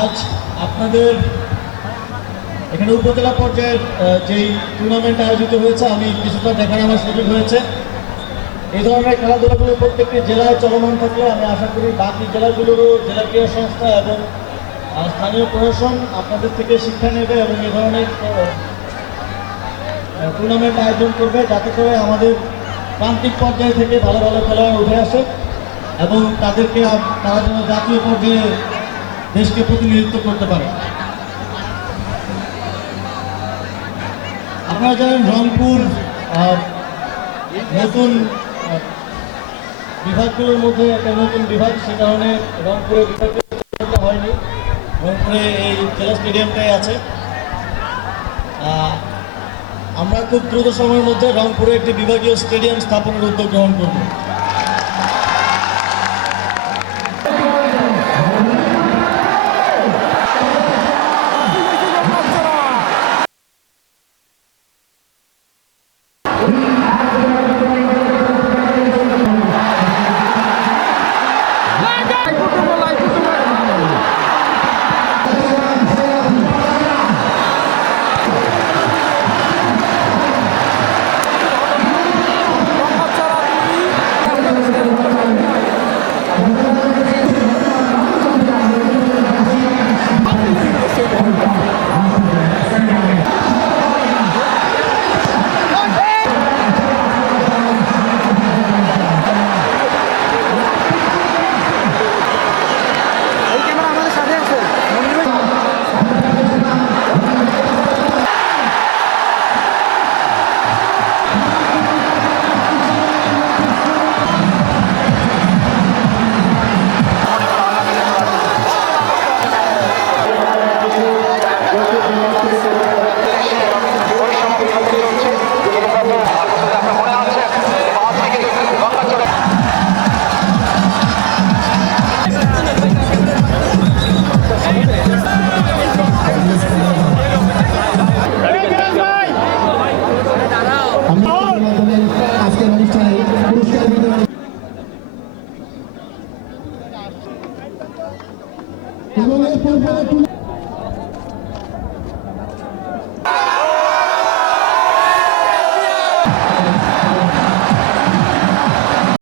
আজ আপনাদের এখানে উপজেলা পর্যায়ের যেই টুর্নামেন্ট আয়োজিত হয়েছে, আমি কিছুটা দেখার আমার সুযোগ হয়েছে। এই ধরনের খেলাধুলাগুলো প্রত্যেকটি জেলায় চলমান থাকলে আমি আশা করি বাকি জেলাগুলোরও জেলা ক্রীড়া সংস্থা এবং স্থানীয় প্রশাসন আপনাদের থেকে শিক্ষা নেবে এবং এই ধরনের টুর্নামেন্ট আয়োজন করবে যাতে করে আমাদের প্রান্তিক পর্যায় থেকে ভালো ভালো খেলোয়াড় উঠে আসে এবং তাদেরকে তারা যেন জাতীয় পর্যায়ে দেশকে প্রতিনিধিত্ব করতে পারে। আপনারা জানেন রংপুর নতুন বিভাগগুলোর মধ্যে একটা নতুন বিভাগ, সে কারণে রংপুরে বিভাগটা হয়নি। রংপুরে এই জেলা স্টেডিয়ামটাই আছে। আমরা খুব দ্রুত সময়ের মধ্যে রংপুরে একটি বিভাগীয় স্টেডিয়াম স্থাপনের উদ্যোগ গ্রহণ করব। এবং এর পর পরে